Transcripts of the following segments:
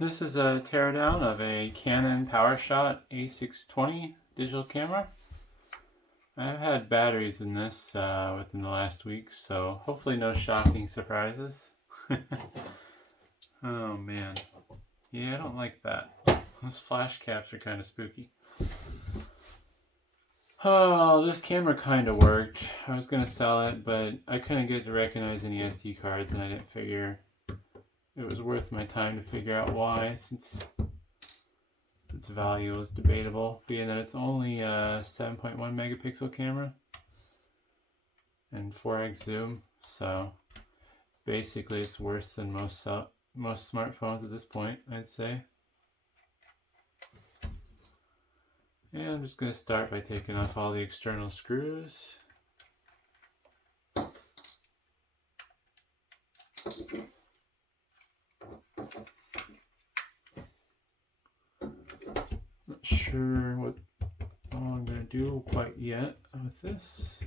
This is a teardown of a Canon PowerShot A620 digital camera. I've had batteries in this within the last week, so hopefully no shocking surprises. Oh man. Yeah, I don't like that. Those flash caps are kind of spooky. Oh, this camera kind of worked. I was going to sell it, but I couldn't get to recognize any SD cards, and I didn't figure it was worth my time to figure out why, since its value is debatable, being that it's only a 7.1 megapixel camera and 4x zoom, so basically it's worse than most smartphones at this point, I'd say. And I'm just going to start by taking off all the external screws. Not sure what I'm going to do quite yet with this.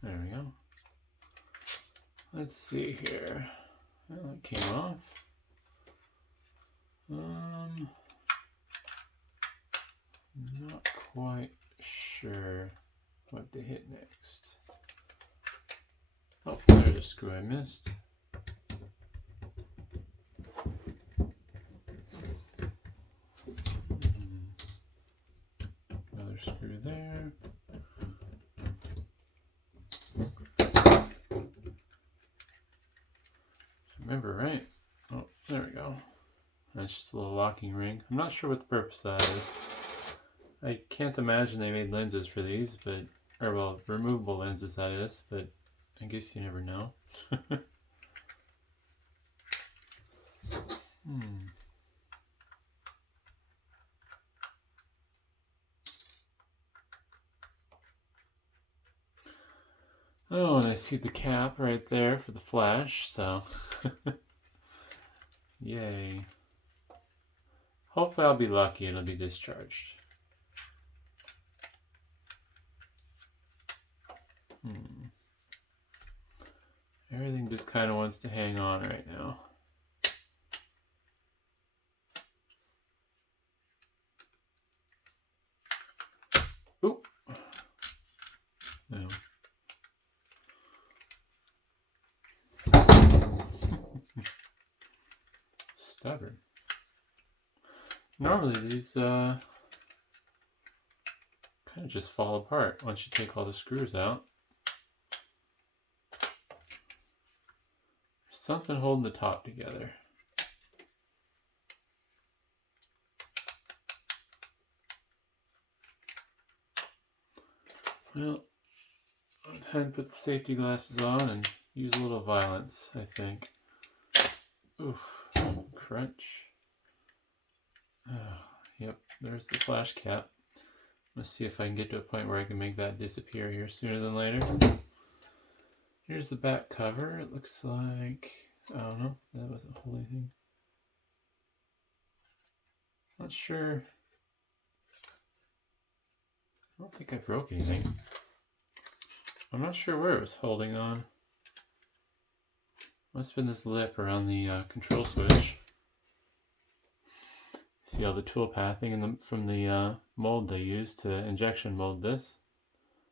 There we go. Let's see here. Well, it came off. Not quite sure what to hit next. Oh, there's a screw I missed. Another screw there. Remember, right? Oh, there we go. That's just a little locking ring. I'm not sure what the purpose of that is. I can't imagine they made lenses for these, but, or well, removable lenses that is, but I guess you never know. Oh, and I see the cap right there for the flash, so yay. Hopefully I'll be lucky and it'll be discharged. Everything just kind of wants to hang on right now. Oop. No. Stubborn. Normally these kind of just fall apart once you take all the screws out. There's something holding the top together. Well, I've had to put the safety glasses on and use a little violence, I think. Oof, crunch. Yep, there's the flash cap. Let's see if I can get to a point where I can make that disappear here sooner than later. Here's the back cover. It looks like, I don't know, that wasn't holding anything. Not sure. I don't think I broke anything. I'm not sure where it was holding on. Must have been this lip around the control switch. See all the tool pathing from the mold they used to injection mold this.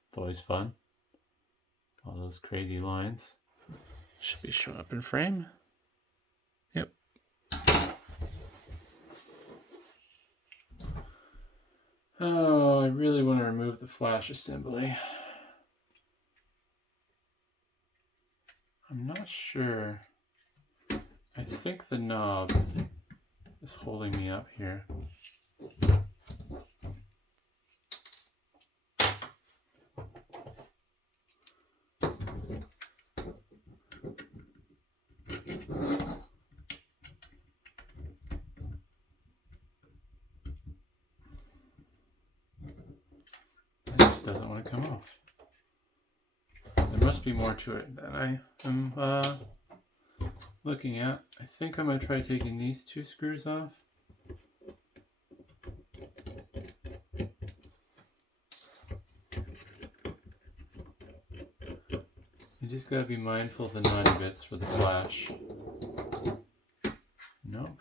It's always fun. All those crazy lines. Should be showing up in frame. Yep. Oh, I really want to remove the flash assembly. I'm not sure. I think the knob is holding me up here. It just doesn't want to come off. There must be more to it than I am looking at. I think I'm going to try taking these two screws off. You just gotta be mindful of the naughty bits for the flash. Nope.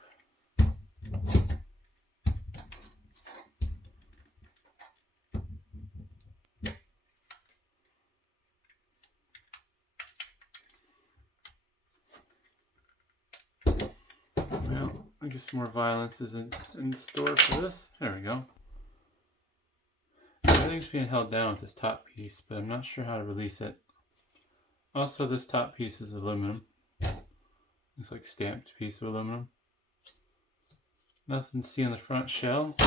Well, I guess more violence is in store for this. There we go. Everything's being held down with this top piece, but I'm not sure how to release it. Also, this top piece is aluminum. Looks like a stamped piece of aluminum. Nothing to see on the front shell.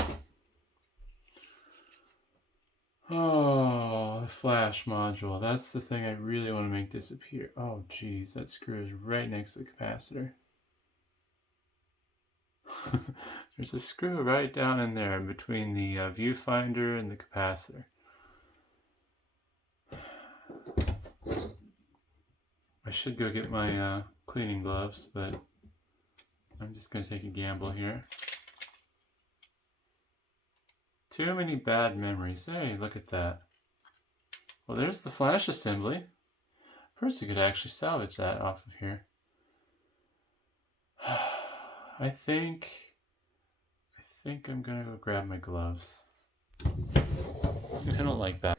Oh, the flash module. That's the thing I really want to make disappear. Oh, geez, that screw is right next to the capacitor. There's a screw right down in there between the viewfinder and the capacitor. I should go get my cleaning gloves, but I'm just going to take a gamble here. Too many bad memories. Hey, look at that. Well, there's the flash assembly. First, you could actually salvage that off of here. I think I'm gonna go grab my gloves. I don't like that.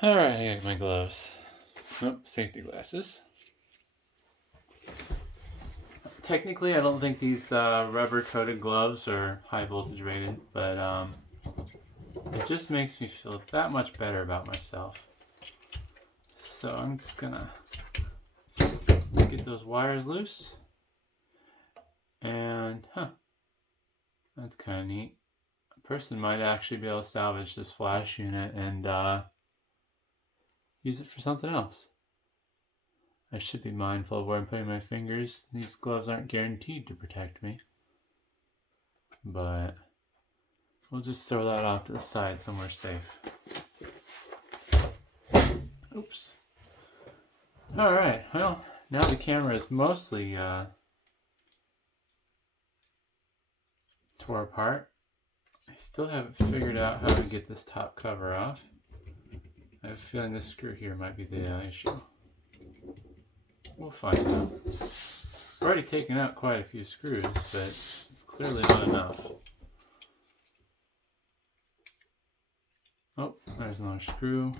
Alright, I got my gloves. Oh, safety glasses. Technically, I don't think these rubber coated gloves are high voltage rated, but it just makes me feel that much better about myself. So I'm just gonna get those wires loose. And, that's kind of neat. A person might actually be able to salvage this flash unit and use it for something else. I should be mindful of where I'm putting my fingers. These gloves aren't guaranteed to protect me. But we'll just throw that off to the side somewhere safe. Oops. Alright, well, now the camera is mostly tore apart. I still haven't figured out how to get this top cover off. I have a feeling this screw here might be the issue. We'll find out. I've already taken out quite a few screws, but it's clearly not enough. Oh, there's another screw.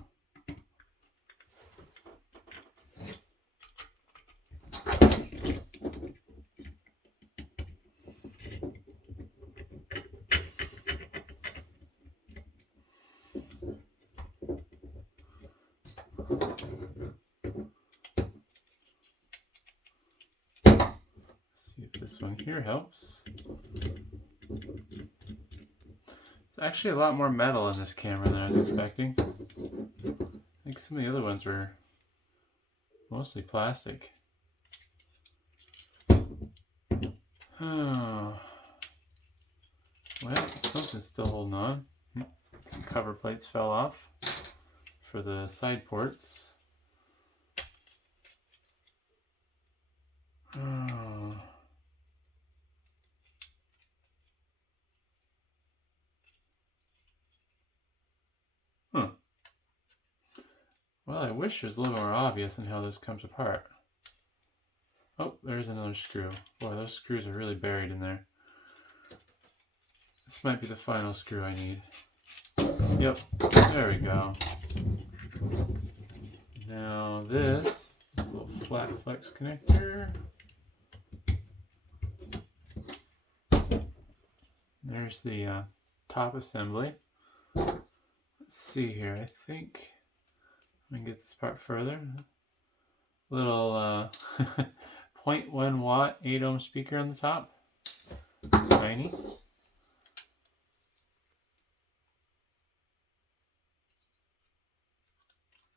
See if this one here helps. There's actually a lot more metal in this camera than I was expecting. I think some of the other ones were mostly plastic. Oh. Well, something's still holding on. Some cover plates fell off for the side ports. Oh. Huh. Well, I wish it was a little more obvious in how this comes apart. Oh, there's another screw. Boy, those screws are really buried in there. This might be the final screw I need. Yep, there we go. Now this is a little flat flex connector. There's the top assembly. Let's see here, I think I can get this part further. Little 0.1 watt 8 ohm speaker on the top. Tiny.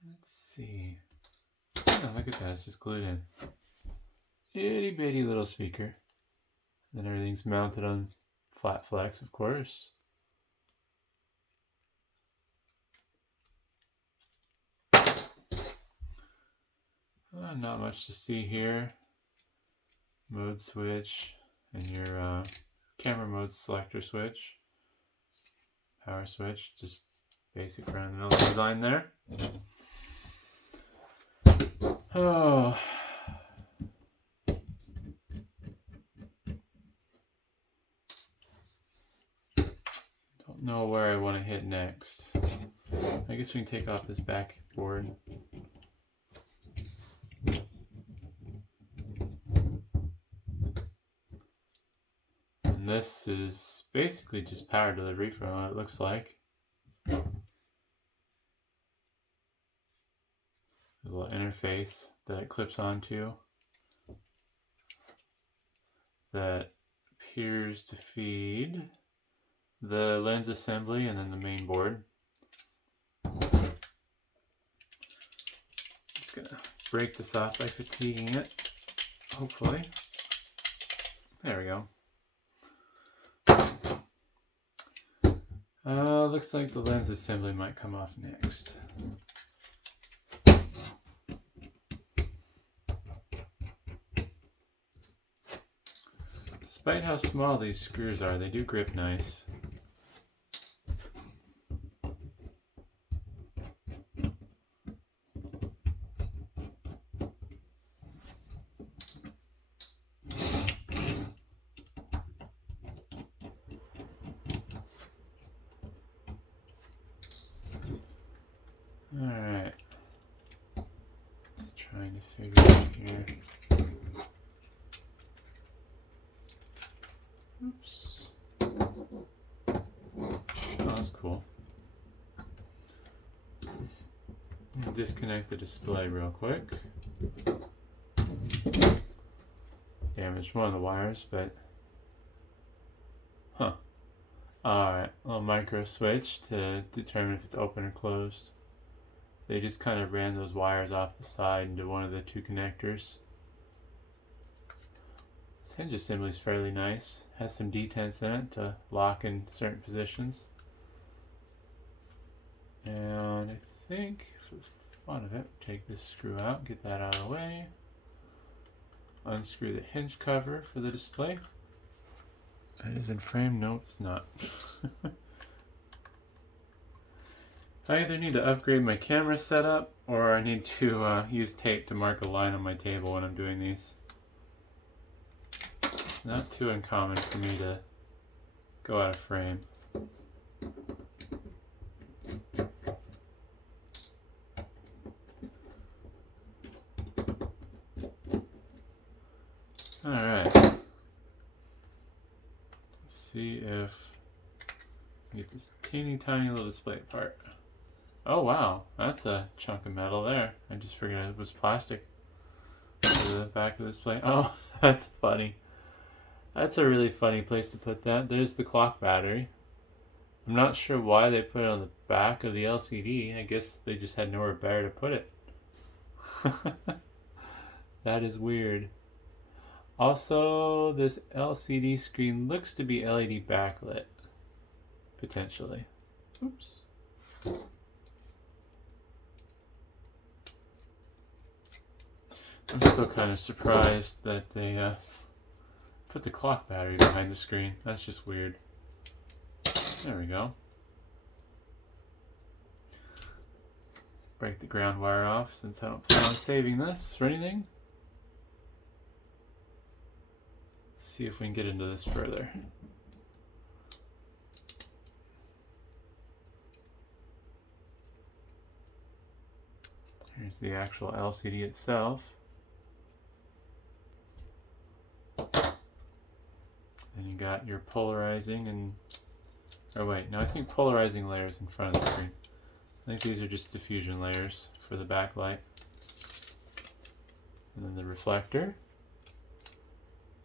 Let's see. Oh, look at that, it's just glued in. Itty bitty little speaker. Then everything's mounted on flat flex, of course. Not much to see here. Mode switch and your camera mode selector switch. Power switch, just basic run-of-the-mill design there. Oh. Don't know where I want to hit next. I guess we can take off this backboard. And this is basically just power delivery from what it looks like. A little interface that it clips onto that appears to feed the lens assembly and then the main board. Just gonna break this off by fatiguing it, hopefully. There we go. Looks like the lens assembly might come off next. Despite how small these screws are, they do grip nice. Alright. Just trying to figure out here. Oops. Oh, that's cool. Disconnect the display real quick. Damaged one of the wires, but huh. Alright, a little micro switch to determine if it's open or closed. They just kind of ran those wires off the side into one of the two connectors. This hinge assembly is fairly nice. Has some detents in it to lock in certain positions. And I think, for the fun of it, take this screw out, get that out of the way. Unscrew the hinge cover for the display. It is in frame. No, it's not. I either need to upgrade my camera setup or I need to use tape to mark a line on my table when I'm doing these. It's not too uncommon for me to go out of frame. Alright. Let's see if I get this teeny tiny little display part. Oh wow, that's a chunk of metal there. I just figured it was plastic. To the back of the display. Oh, that's funny. That's a really funny place to put that. There's the clock battery. I'm not sure why they put it on the back of the LCD. I guess they just had nowhere better to put it. That is weird. Also, this LCD screen looks to be LED backlit. Potentially. Oops. I'm still kind of surprised that they put the clock battery behind the screen. That's just weird. There we go. Break the ground wire off since I don't plan on saving this for anything. Let's see if we can get into this further. Here's the actual LCD itself. Then you got your polarizing and, oh wait, no, I think polarizing layers in front of the screen. I think these are just diffusion layers for the backlight. And then the reflector.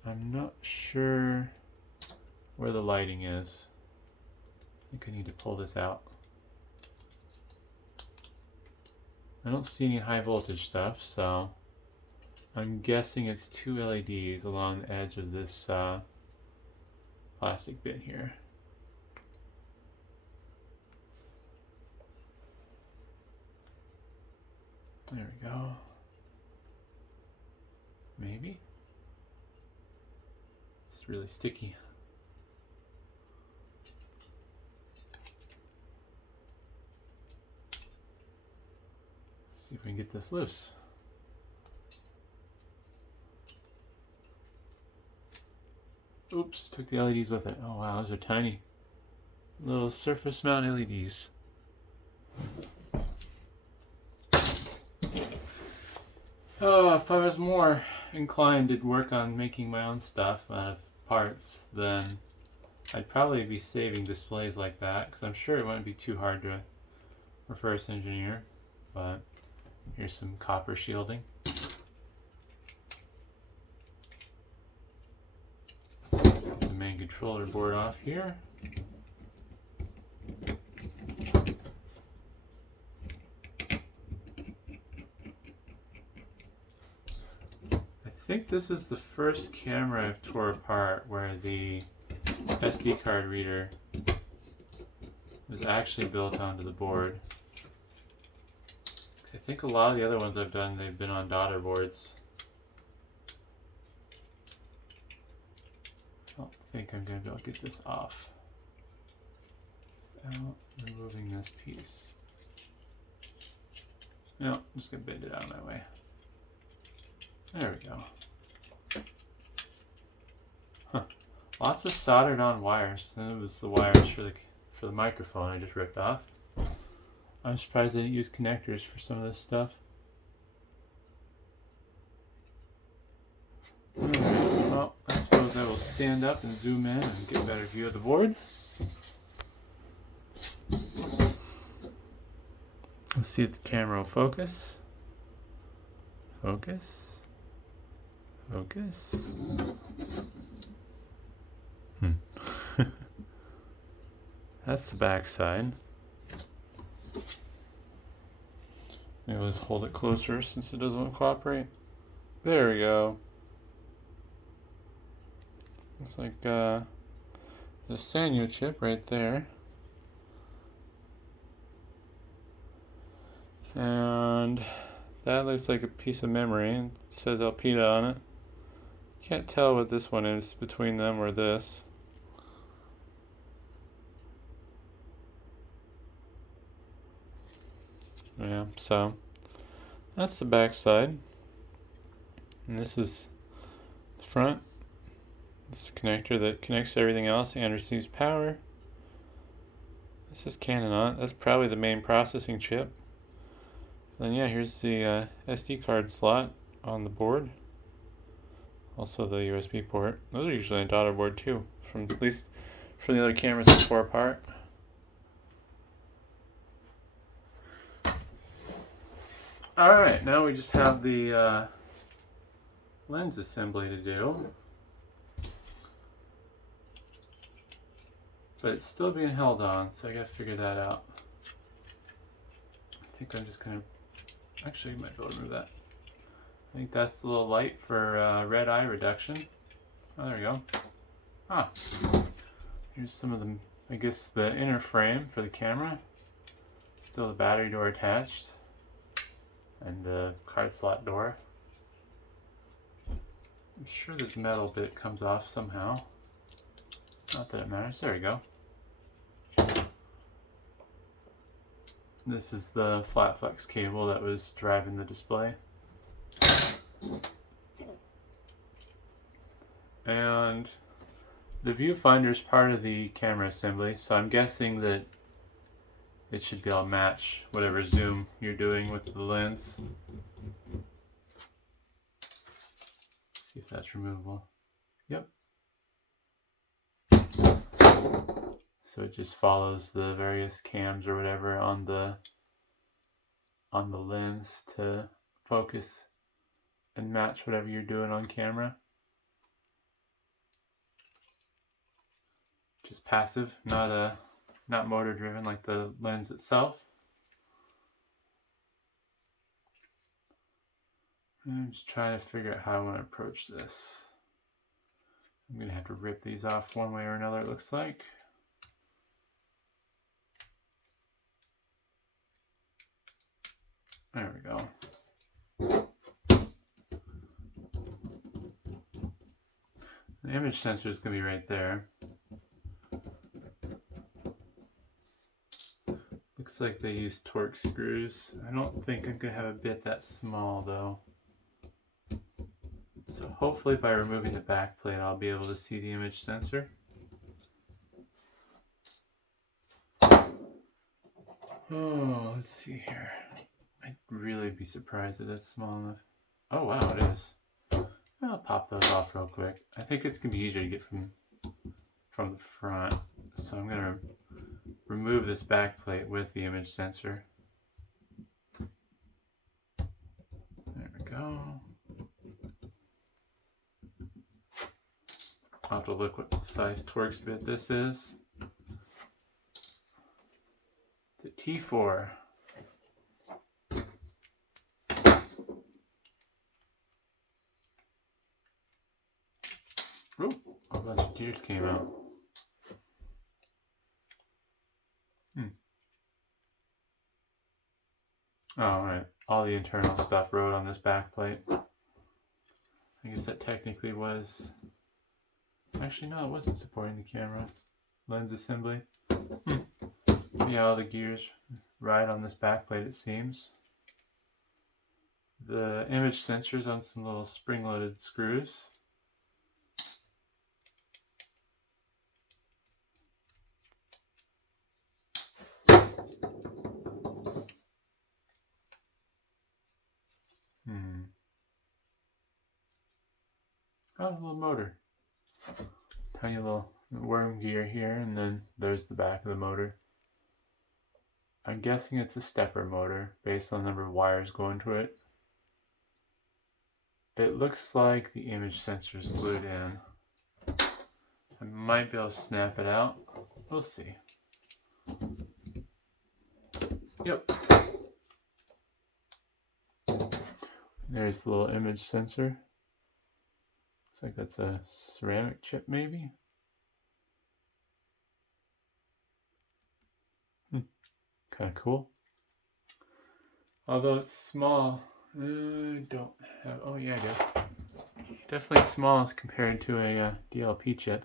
I'm not sure where the lighting is. I think I need to pull this out. I don't see any high voltage stuff, so I'm guessing it's two LEDs along the edge of this plastic bit here. There we go. Maybe? It's really sticky. Let's see if we can get this loose. Oops, took the LEDs with it. Oh wow, those are tiny. Little surface mount LEDs. Oh, if I was more inclined to work on making my own stuff out of parts, then I'd probably be saving displays like that, because I'm sure it wouldn't be too hard to reverse engineer. But here's some copper shielding. The main controller board off here. I think this is the first camera I've tore apart where the SD card reader was actually built onto the board. I think a lot of the other ones I've done, they've been on daughter boards. I don't think I'm going to be able to get this off without removing this piece. No, I'm just going to bend it out of my way. There we go. Huh. Lots of soldered on wires. And it was the wires for the microphone I just ripped off. I'm surprised they didn't use connectors for some of this stuff. Alright, well, I suppose I will stand up and zoom in and get a better view of the board. Let's see if the camera will focus. Focus. Focus. That's the back side. Maybe let's hold it closer since it doesn't want to cooperate. There we go. Looks like the Sanyo chip right there. And that looks like a piece of memory. It says Alpida on it. Can't tell what this one is between them or this. Yeah, so that's the back side. And this is the front. This is the connector that connects to everything else and receives power. This is Canon on it. That's probably the main processing chip. Then yeah, here's the SD card slot on the board. Also the USB port. Those are usually on daughter board too, at least from the other cameras that tore apart. Alright, now we just have the lens assembly to do. But it's still being held on, so I gotta figure that out. I think I'm just gonna... Actually, I might be able to remove that. I think that's the little light for red eye reduction. Oh, there we go. Ah, here's some of the, I guess, the inner frame for the camera. Still the battery door attached. And the card slot door. I'm sure this metal bit comes off somehow. Not that it matters. There we go. This is the flat flex cable that was driving the display. And the viewfinder is part of the camera assembly, so I'm guessing that it should be able to match whatever zoom you're doing with the lens. See if that's removable. Yep. So it just follows the various cams or whatever on the lens to focus and match whatever you're doing on camera. Just passive, not motor driven like the lens itself. I'm just trying to figure out how I want to approach this. I'm going to have to rip these off one way or another, it looks like. There we go. The image sensor is going to be right there. Looks like they use Torx screws. I don't think I'm going to have a bit that small though. So hopefully by removing the back plate I'll be able to see the image sensor. Oh, let's see here. I'd really be surprised if that's small enough. Oh wow, it is. I'll pop those off real quick. I think it's going to be easier to get from the front. So I'm going to remove this back plate with the image sensor. There we go. I'll have to look what size Torx bit this is. It's a T4. Ooh, a bunch of gears came out. Oh, alright. All the internal stuff rode on this back plate. I guess that technically was... Actually, no, it wasn't supporting the camera. Lens assembly. Yeah, all the gears ride on this back plate, it seems. The image sensor's on some little spring-loaded screws. Oh, a little motor. Tiny little worm gear here, and then there's the back of the motor. I'm guessing it's a stepper motor based on the number of wires going to it. It looks like the image sensor is glued in. I might be able to snap it out. We'll see. Yep. There's the little image sensor. Looks like that's a ceramic chip, maybe. Kind of cool. Although it's small, I don't have. Oh yeah, I do. Definitely small as compared to a DLP chip.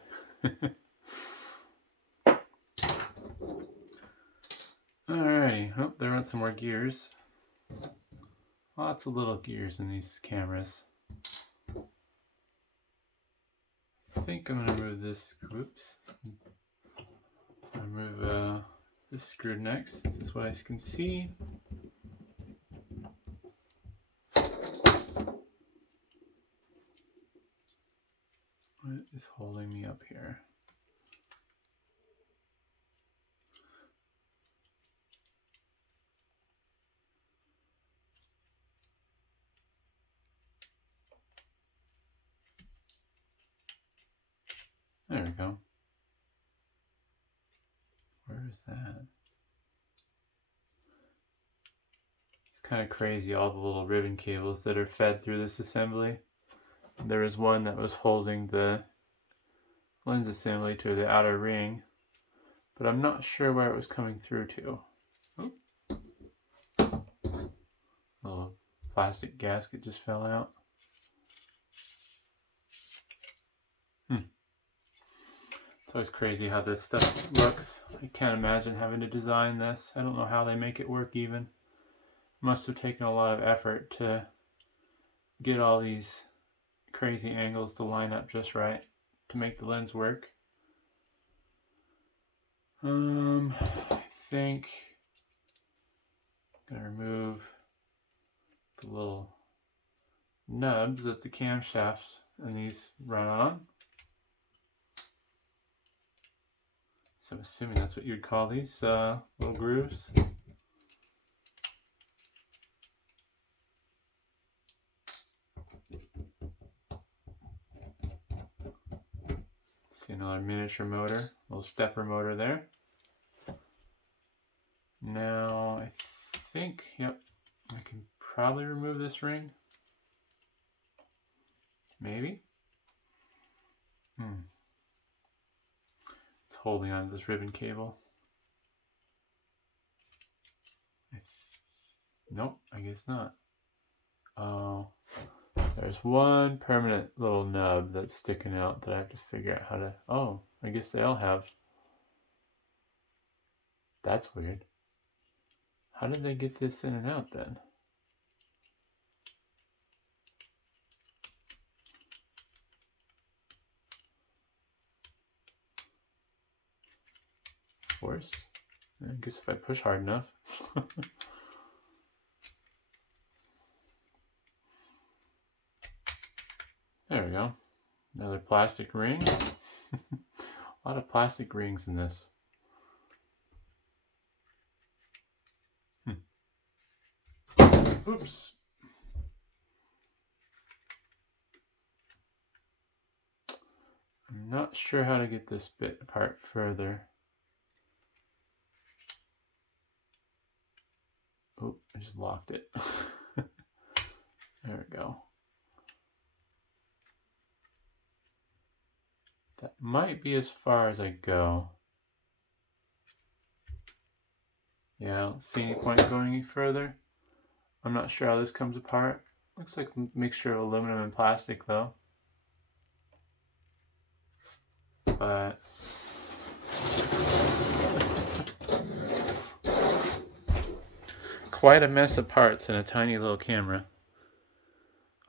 Alrighty. Oh, there went some more gears. Lots of little gears in these cameras. I think I'm going to remove this. Oops. I'll remove this screw next. This is what I can see. What is holding me up here? There we go. Where is that? It's kind of crazy, all the little ribbon cables that are fed through this assembly. There was one that was holding the lens assembly to the outer ring, but I'm not sure where it was coming through to. Oh. Little plastic gasket just fell out. It's always crazy how this stuff looks. I can't imagine having to design this. I don't know how they make it work even. Must have taken a lot of effort to get all these crazy angles to line up just right to make the lens work. I think I'm gonna remove the little nubs that the camshafts and these run on. So I'm assuming that's what you'd call these little grooves. See another miniature motor, little stepper motor there. Now I think, yep, I can probably remove this ring. Maybe. It's holding on to this ribbon cable. Nope, I guess not. Oh, there's one permanent little nub that's sticking out that I have to figure out how to... Oh, I guess they all have. That's weird. How did they get this in and out then? force. I guess if I push hard enough. There we go. Another plastic ring. A lot of plastic rings in this. Oops. I'm not sure how to get this bit apart further. Oh, I just locked it. There we go. That might be as far as I go. Yeah, I don't see any point going any further. I'm not sure how this comes apart. Looks like a mixture of aluminum and plastic though. But quite a mess of parts in a tiny little camera.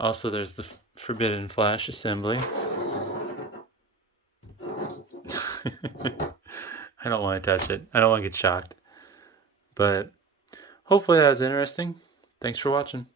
Also, there's the forbidden flash assembly. I don't want to touch it. I don't want to get shocked. But hopefully that was interesting. Thanks for watching.